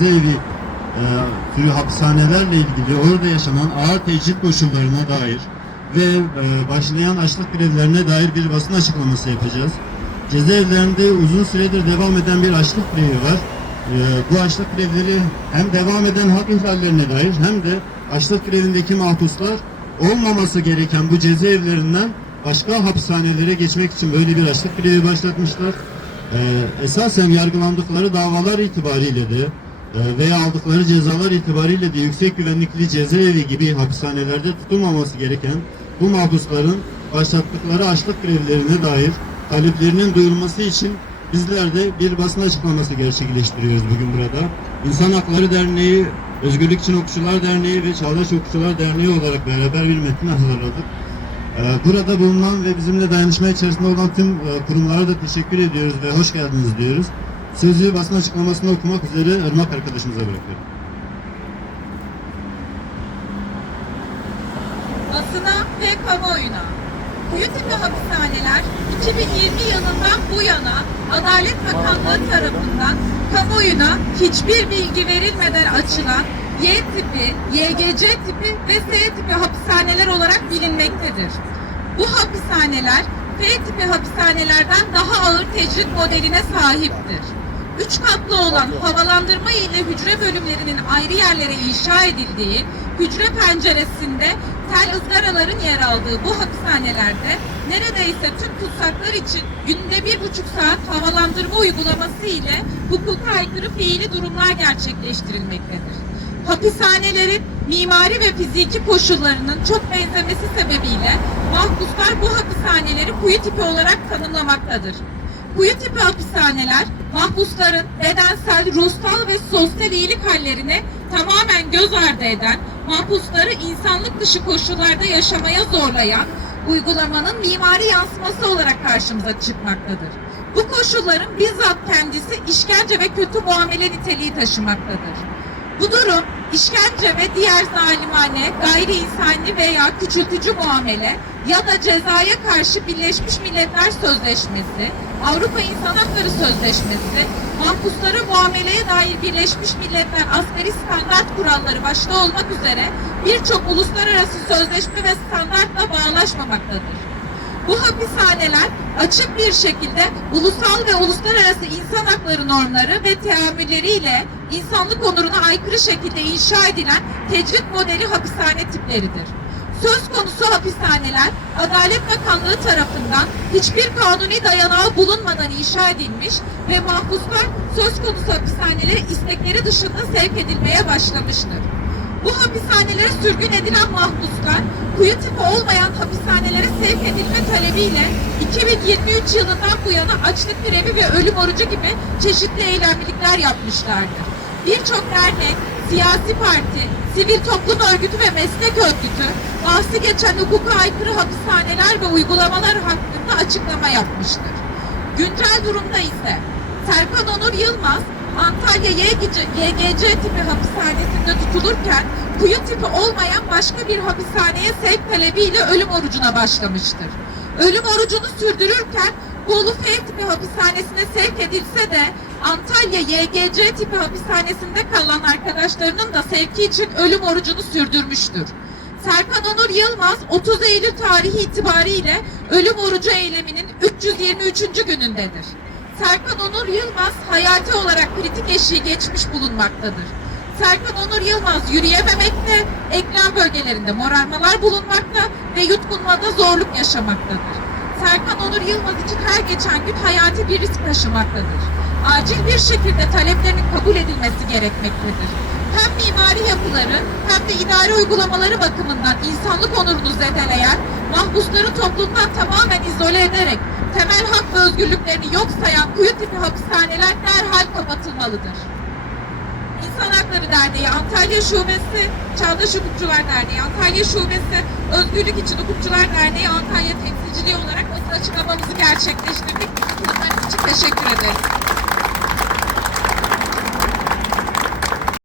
cezaevi e, hapishanelerle ilgili orada yaşanan ağır tecrit koşullarına dair ve e, başlayan açlık grevlerine dair bir basın açıklaması yapacağız. Cezaevlerinde uzun süredir devam eden bir açlık grevi var. E, bu açlık grevleri hem devam eden hak ihlallerine dair hem de açlık grevindeki mahpuslar olmaması gereken bu cezaevlerinden başka hapishanelere geçmek için böyle bir açlık grevi başlatmışlar. Ee, esasen yargılandıkları davalar itibariyle de e, veya aldıkları cezalar itibariyle de yüksek güvenlikli cezaevi gibi hapishanelerde tutulmaması gereken bu mahpusların başlattıkları açlık grevlerine dair taleplerinin duyulması için bizler de bir basın açıklaması gerçekleştiriyoruz bugün burada. İnsan Hakları Derneği, Özgürlük için Okçular Derneği ve Çağdaş Okçular Derneği olarak beraber bir metin hazırladık. Ee, Burada bulunan ve bizimle dayanışma içerisinde olan tüm e, kurumlara da teşekkür ediyoruz ve hoş geldiniz diyoruz. Sözü basın açıklamasını okumak üzere Irmak arkadaşımıza bırakıyorum. basına ve kamuoyuna. Tipi hapishaneler 2020 yılından bu yana Adalet Bakanlığı tarafından kamuoyuna hiçbir bilgi verilmeden açılan Y tipi, YGC tipi ve S tipi hapishaneler olarak bilinmektedir. Bu hapishaneler F tipi hapishanelerden daha ağır tecrit modeline sahiptir. Üç katlı olan havalandırma ile hücre bölümlerinin ayrı yerlere inşa edildiği hücre penceresinde tel ızgaraların yer aldığı bu hapishanelerde neredeyse tüm tutsaklar için günde bir buçuk saat havalandırma uygulaması ile hukuka aykırı fiili durumlar gerçekleştirilmektedir. Hapishanelerin mimari ve fiziki koşullarının çok benzemesi sebebiyle mahpuslar bu hapishaneleri kuyu tipi olarak tanımlamaktadır. Kuyu tipi hapishaneler mahpusların bedensel, ruhsal ve sosyal iyilik hallerini tamamen göz ardı eden, mahpusları insanlık dışı koşullarda yaşamaya zorlayan uygulamanın mimari yansıması olarak karşımıza çıkmaktadır. Bu koşulların bizzat kendisi işkence ve kötü muamele niteliği taşımaktadır. Bu durum işkence ve diğer zalimane, gayri insani veya küçültücü muamele ya da cezaya karşı Birleşmiş Milletler Sözleşmesi, Avrupa İnsan Hakları Sözleşmesi, mahpuslara muameleye dair Birleşmiş Milletler Askeri Standart Kuralları başta olmak üzere birçok uluslararası sözleşme ve standartla bağlaşmamaktadır. Bu hapishaneler açık bir şekilde ulusal ve uluslararası insan hakları normları ve teamülleriyle insanlık onuruna aykırı şekilde inşa edilen tecrit modeli hapishane tipleridir. Söz konusu hapishaneler Adalet Bakanlığı tarafından hiçbir kanuni dayanağı bulunmadan inşa edilmiş ve mahpuslar söz konusu hapishanelere istekleri dışında sevk edilmeye başlamıştır. Bu hapishanelere sürgün edilen mahpuslar kuyu tipi olmayan hapishanelere sevk edilme talebiyle 2023 yılından bu yana açlık grevi ve ölüm orucu gibi çeşitli eylemlilikler yapmışlardır. Birçok dernek, siyasi parti, sivil toplum örgütü ve meslek örgütü bahsi geçen hukuka aykırı hapishaneler ve uygulamalar hakkında açıklama yapmıştır. Güncel durumda ise Serkan Onur Yılmaz Antalya YGC, YGC tipi hapishanesinde tutulurken kuyu tipi olmayan başka bir hapishaneye sevk talebiyle ölüm orucuna başlamıştır. Ölüm orucunu sürdürürken Bolu F tipi hapishanesine sevk edilse de Antalya YGC tipi hapishanesinde kalan arkadaşlarının da sevki için ölüm orucunu sürdürmüştür. Serkan Onur Yılmaz 30 Eylül tarihi itibariyle ölüm orucu eyleminin 323. günündedir. Serkan Onur Yılmaz hayati olarak kritik eşiği geçmiş bulunmaktadır. Serkan Onur Yılmaz yürüyememekte, eklem bölgelerinde morarmalar bulunmakta ve yutkunmada zorluk yaşamaktadır. Serkan Onur Yılmaz için her geçen gün hayati bir risk taşımaktadır. Acil bir şekilde taleplerinin kabul edilmesi gerekmektedir. Hem mimari yapıları hem de idari uygulamaları bakımından insanlık onurunu zedeleyen, mahpusları toplumdan tamamen izole ederek temel hak ve özgürlüklerini yok sayan kuyu tipi hapishaneler derhal kapatılmalıdır. İnsan Hakları Derneği Antalya Şubesi, Çağdaş Hukukçular Derneği Antalya Şubesi, Özgürlük İçin Hukukçular Derneği Antalya temsilciliği olarak basın açıklamamızı gerçekleştirdik. Katılımlarınız için teşekkür ederiz.